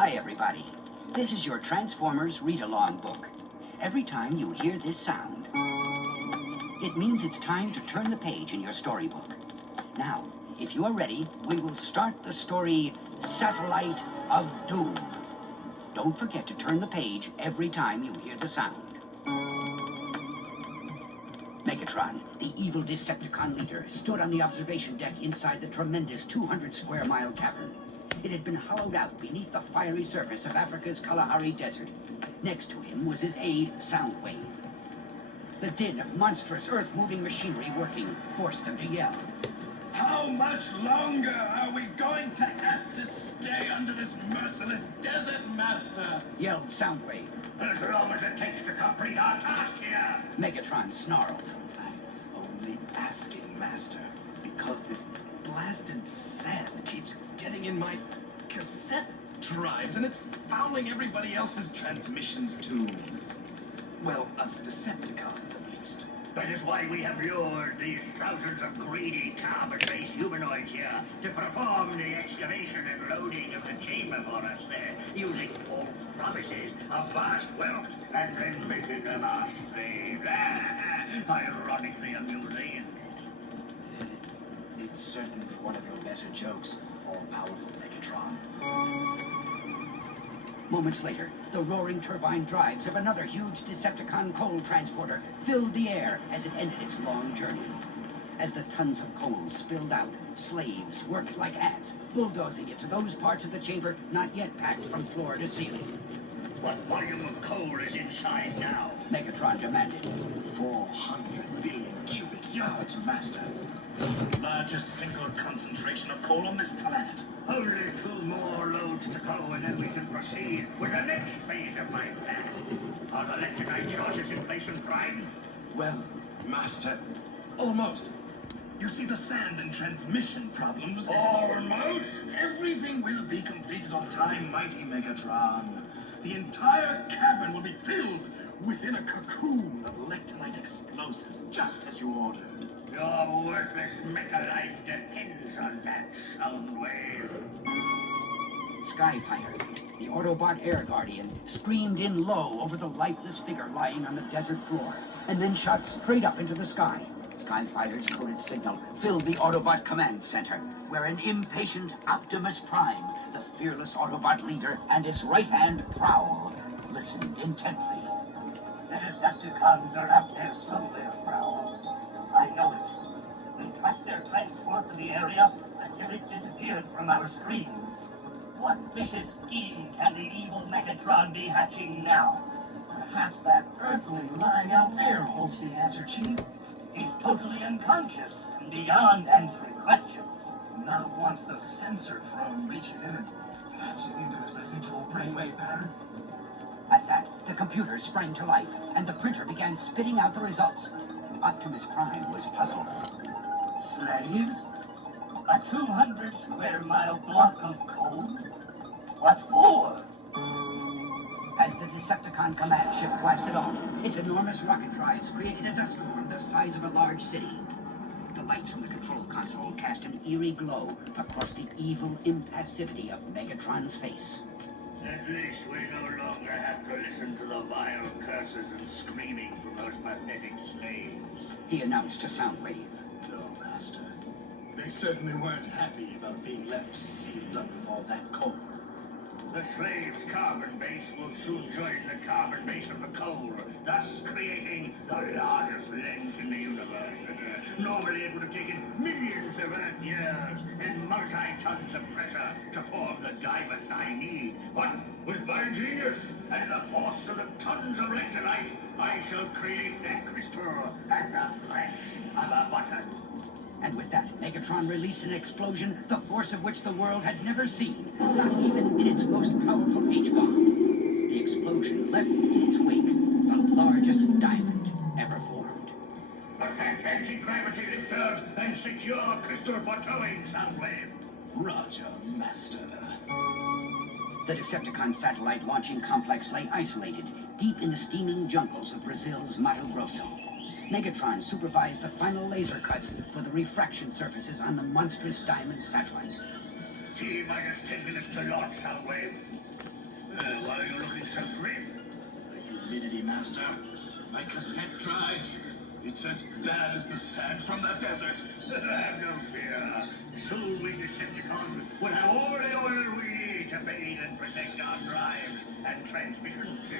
Hi, everybody. This is your Transformers read-along book. Every time you hear this sound, it means it's time to turn the page in your storybook. Now, if you are ready, we will start the story, Satellite of Doom. Don't forget to turn the page every time you hear the sound. Megatron, the evil Decepticon leader, stood on the observation deck inside the tremendous 200-square-mile cavern. It had been hollowed out beneath the fiery surface of Africa's Kalahari Desert. Next to him was his aide, Soundwave. The din of monstrous earth-moving machinery working forced them to yell. How much longer are we going to have to stay under this merciless desert, Master? Yelled Soundwave. As long as it takes to complete our task here. Megatron snarled. I was only asking, Master, because this blasted sand keeps getting in my cassette drives, and it's fouling everybody else's transmissions too. Well, us Decepticons, at least. That is why we have lured these thousands of greedy carbon-based humanoids here to perform the excavation and loading of the chamber for us there, using false promises of vast wealth and then making them our slaves. Ironically amusing. It's certainly one of your better jokes, all-powerful Megatron. Moments later, the roaring turbine drives of another huge Decepticon coal transporter filled the air as it ended its long journey. As the tons of coal spilled out, slaves worked like ants, bulldozing it to those parts of the chamber not yet packed from floor to ceiling. What volume of coal is inside now? Megatron demanded. 400 billion cubic yards, Master. The largest single concentration of coal on this planet. Only 2 more loads to go, and then we can proceed with the next phase of my plan. Are the Leptonite charges in place and primed? Well, Master, almost. You see, the sand and transmission problems... Almost? Everything will be completed on time, mighty Megatron. The entire cavern will be filled within a cocoon of Leptonite explosives, just as you ordered. Your worthless mecha life depends on that, Soundwave. Skyfire, the Autobot Air Guardian, screamed in low over the lifeless figure lying on the desert floor, and then shot straight up into the sky. Skyfire's coded signal filled the Autobot command center, where an impatient Optimus Prime, the fearless Autobot leader, and his right hand, Prowl, listened intently. The Decepticons are up there somewhere, Prowl. I know it. We tracked their transport to the area until it disappeared from our screens. What vicious scheme can the evil Megatron be hatching now? Perhaps that Earthling lying out there holds the answer, Chief. He's totally unconscious and beyond answering questions. Not once the sensor drone reaches in and patches into his residual brainwave pattern. At that, the computer sprang to life, and the printer began spitting out the results. Optimus Prime was puzzled. Slaves? A 200-square-mile block of coal? What for? As the Decepticon command ship blasted off, its enormous rocket drives created a dust storm the size of a large city. The lights from the control console cast an eerie glow across the evil impassivity of Megatron's face. At least we no longer have to listen to the vile curses and screaming from those pathetic slaves. He announced to Soundwave. No, Master. They certainly weren't happy about being left sealed up with all that coal. The slaves' carbon base will soon join the carbon base of the coal, thus creating the largest lens in the universe. Normally it would have taken millions of Earth years and multi-tons of pressure to form the diamond I need. But with my genius and the force of the tons of leptonite, I shall create that crystal and the flesh of a button. And with that, Megatron released an explosion, the force of which the world had never seen, not even in its most powerful H-bomb. The explosion left in its wake the largest diamond ever formed. Attack anti-gravity lifters and secure crystal for towing, Soundwave. Roger, Master. The Decepticon satellite launching complex lay isolated, deep in the steaming jungles of Brazil's Mato Grosso. Megatron supervised the final laser cuts for the refraction surfaces on the monstrous diamond satellite. T-minus 10 minutes to launch, Soundwave. Why are you looking so grim? The humidity, Master. My cassette drives. It's as bad as the sand from the desert. Have no fear. Soon we Decepticons will have all the oil we need to bathe and protect our drives and transmissions.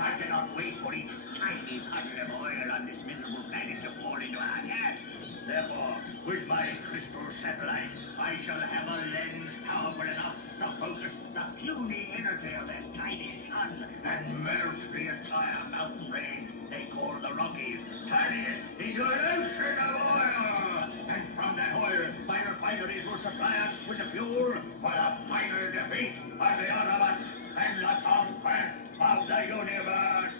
I cannot wait for each tiny puddle of oil on this miserable planet to fall into our hands. Therefore, with my crystal satellite, I shall have a lens powerful enough to focus the puny energy of that tiny sun and melt the entire mountain range they call the Rockies, turning it into an ocean of oil. And from that oil, my refineries will supply us with the fuel for the final defeat of the Autobots and the conquest of the universe.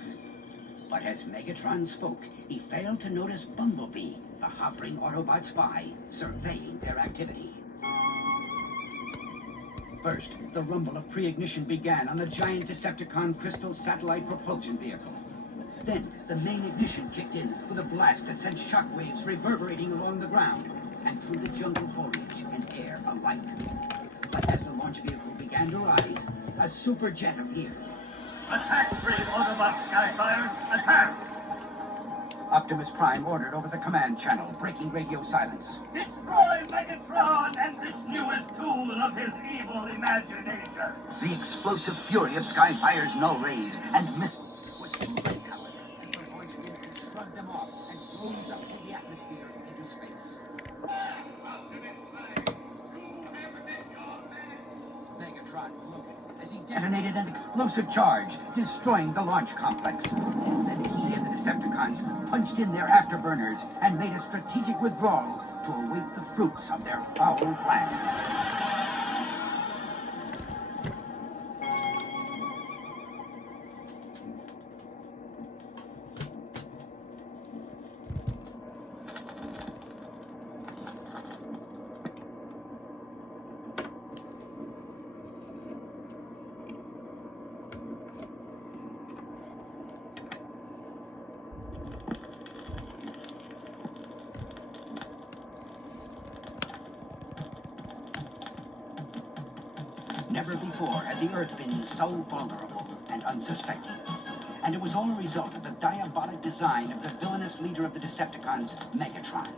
But as Megatron spoke, he failed to notice Bumblebee, the hovering Autobot spy, surveying their activity. First, the rumble of pre-ignition began on the giant Decepticon crystal satellite propulsion vehicle. Then, the main ignition kicked in with a blast that sent shockwaves reverberating along the ground and through the jungle foliage and air alike. But as the launch vehicle began to rise, a superjet appeared. Attack, brave Autobot Skyfire! Attack! Optimus Prime ordered over the command channel, breaking radio silence. Destroy Megatron and this newest tool of his evil imagination! The explosive fury of Skyfire's null rays and missiles was too late, however, as the launch vehicle shrugged them off and rose up through the atmosphere into space. Megatron gloated as he detonated an explosive charge, destroying the launch complex. Then he and the Decepticons punched in their afterburners and made a strategic withdrawal to await the fruits of their foul plan. Never before had the Earth been so vulnerable and unsuspecting. And it was all a result of the diabolic design of the villainous leader of the Decepticons, Megatron.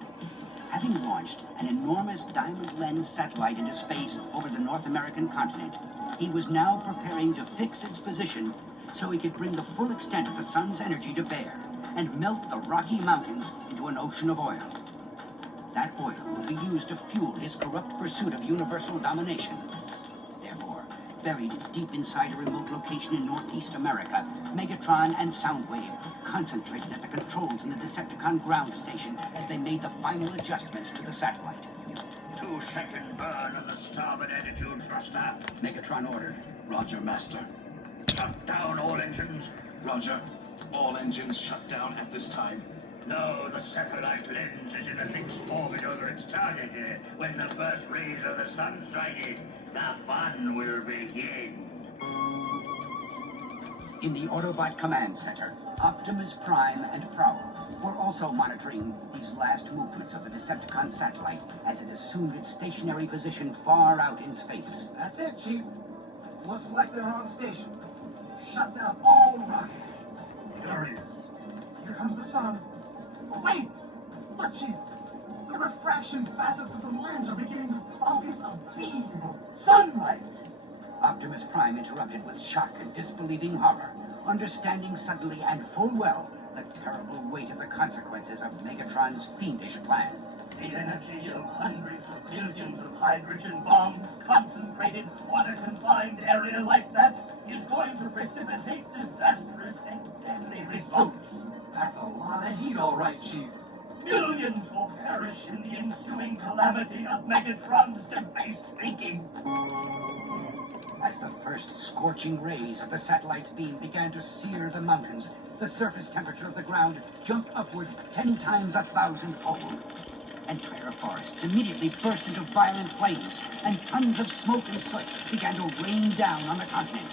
Having launched an enormous diamond lens satellite into space over the North American continent, he was now preparing to fix its position so he could bring the full extent of the sun's energy to bear and melt the Rocky Mountains into an ocean of oil. That oil would be used to fuel his corrupt pursuit of universal domination. Therefore, buried deep inside a remote location in Northeast America, Megatron and Soundwave concentrated at the controls in the Decepticon ground station as they made the final adjustments to the satellite. 2-second burn of the starboard attitude thruster. Megatron ordered. Roger, Master. Shut down all engines. Roger. All engines shut down at this time. No, the satellite lens is in a fixed orbit over its target. When the first rays of the sun strike it, the fun will begin. In the Autobot Command Center, Optimus Prime and Prowl were also monitoring these last movements of the Decepticon satellite as it assumed its stationary position far out in space. That's it, Chief. Looks like they're on station. Shut down all rockets. Curious. Here comes the sun. Oh, wait! Look, Chief. The refraction facets of the lens are beginning to focus a beam of sunlight. Optimus Prime interrupted with shock and disbelieving horror, understanding suddenly and full well the terrible weight of the consequences of Megatron's fiendish plan. The energy of hundreds of billions of hydrogen bombs concentrated on a confined area like that is going to precipitate disastrous and deadly results. That's a lot of heat, all right, Chief. Millions will perish in the ensuing calamity of Megatron's debased thinking. As the first scorching rays of the satellite's beam began to sear the mountains, the surface temperature of the ground jumped upward 10 times 1,000-fold. Entire forests immediately burst into violent flames, and tons of smoke and soot began to rain down on the continent.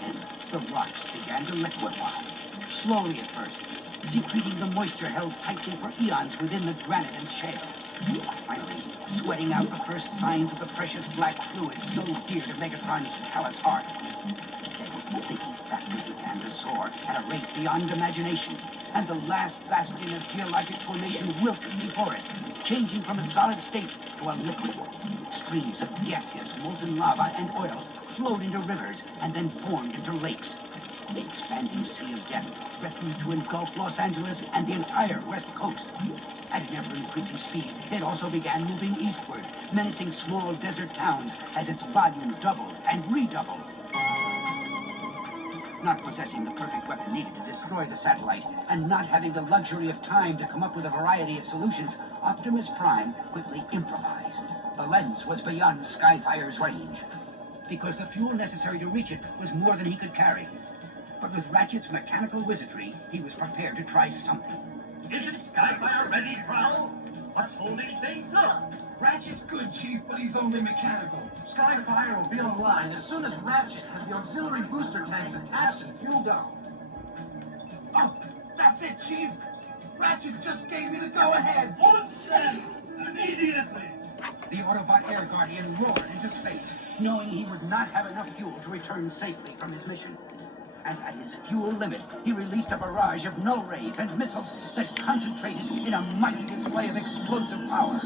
Then the rocks began to liquefy, slowly at first, secreting the moisture held tightly for eons within the granite and shale. Finally, sweating out the first signs of the precious black fluid so dear to Megatron's callous heart. The heat factor began to soar at a rate beyond imagination, and the last bastion of geologic formation wilted before it, changing from a solid state to a liquid. Streams of gaseous molten lava and oil flowed into rivers and then formed into lakes. The expanding sea of death threatened to engulf Los Angeles and the entire West Coast. At an ever-increasing speed, it also began moving eastward, menacing small desert towns as its volume doubled and redoubled. Not possessing the perfect weapon needed to destroy the satellite, and not having the luxury of time to come up with a variety of solutions, Optimus Prime quickly improvised. The lens was beyond Skyfire's range, because the fuel necessary to reach it was more than he could carry. But with Ratchet's mechanical wizardry, he was prepared to try something. Isn't Skyfire ready, Prowl? What's holding things up? Ratchet's good, Chief, but he's only mechanical. Skyfire will be online as soon as Ratchet has the auxiliary booster tanks attached and fueled up. Oh, that's it, Chief! Ratchet just gave me the go-ahead! On stand! Immediately! The Autobot Air Guardian roared into space, knowing he would not have enough fuel to return safely from his mission. And at his fuel limit, he released a barrage of null rays and missiles that concentrated in a mighty display of explosive power.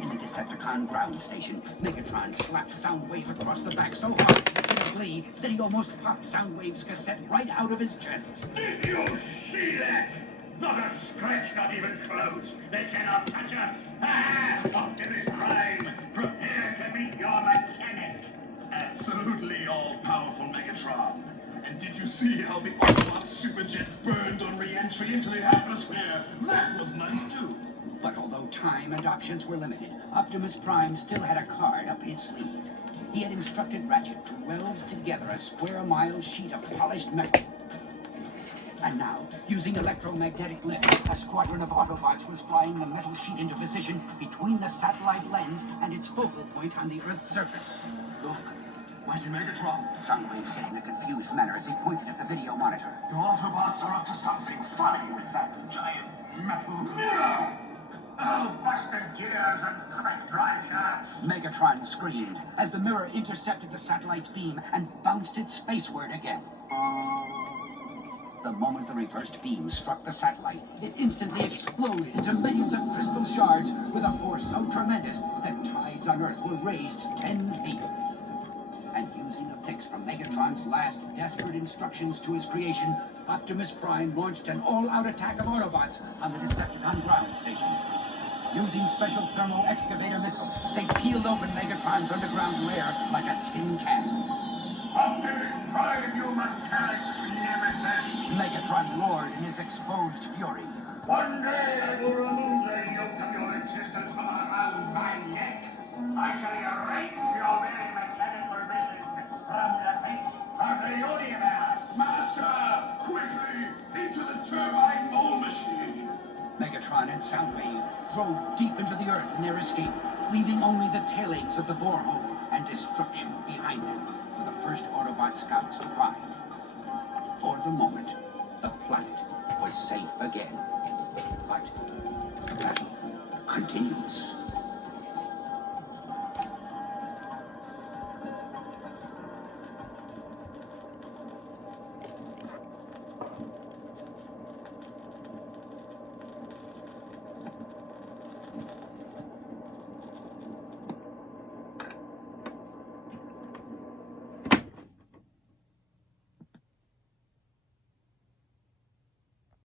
In the Decepticon ground station, Megatron slapped Soundwave across the back so hard in his glee that he almost popped Soundwave's cassette right out of his chest. Did you see that? Not a scratch, not even close. They cannot touch us. Ah, Optimus Prime, prepare to meet your mechanic. Absolutely all-powerful Megatron. And did you see how the Autobot superjet burned on re-entry into the atmosphere? That was nice too. But although time and options were limited, Optimus Prime still had a card up his sleeve. He had instructed Ratchet to weld together a square-mile sheet of polished metal. And now, using electromagnetic lift, a squadron of Autobots was flying the metal sheet into position between the satellite lens and its focal point on the Earth's surface. Look, Mighty Megatron, Soundwave said in a confused manner as he pointed at the video monitor. the Autobots are up to something funny with that giant metal mirror! I'll bust the gears and crack drive shafts. Megatron screamed as the mirror intercepted the satellite's beam and bounced it spaceward again. The moment the reversed beam struck the satellite, it instantly exploded into millions of crystal shards with a force so tremendous that tides on Earth were raised 10 feet. And using a fix from Megatron's last desperate instructions to his creation, Optimus Prime launched an all-out attack of Autobots on the Decepticon ground station. Using special thermal excavator missiles, they peeled open Megatron's underground lair like a tin can. Optimus Prime, you metallic nemesis. Megatron roared in his exposed fury. One day I will remove the yoke of your existence from around my neck. I shall erase your very mechanical being from the face of the universe. Master! Quickly! Into the turbine mole machine! Megatron and Soundwave drove deep into the Earth in their escape, leaving only the tailings of the borehole and destruction behind them for the first Autobot scouts to find. For the moment, the planet was safe again. But the battle continues.